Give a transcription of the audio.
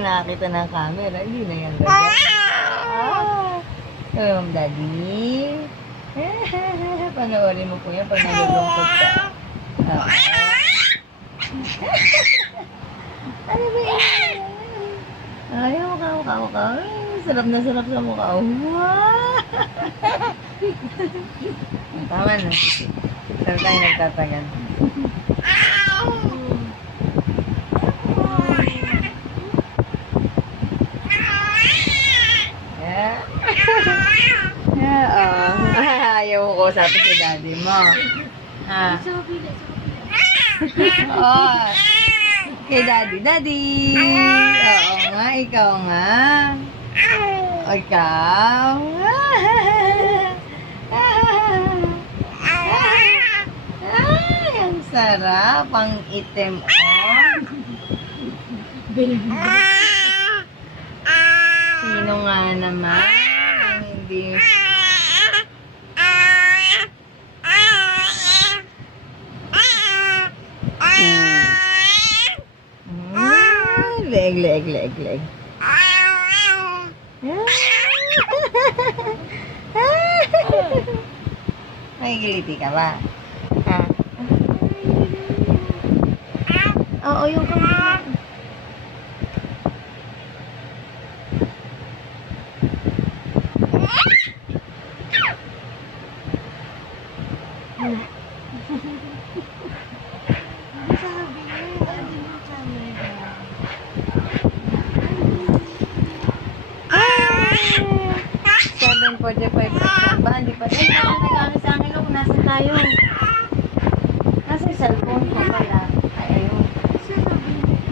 lang nakakita ng camera. Hindi na yan, ganyan. Daddy. Panoorin mo po yan pag nalulungkot ka. Ano ba yan? Ayaw, mukha. Sarap na sarap sa mukha. Wow! Tama na. Saan tayo nagtatagal? Ayaw ko usapin si daddy mo. Oh. Kay daddy. Oo nga, ikaw nga. Ikaw. Ay, ang sarap. Ang itim. Sino nga naman? Hindi. Leg. Nakikiliti ka ba? Oo, yung kamay. Ba? Hindi pa tayo nagamit sa akin kung nasa tayo.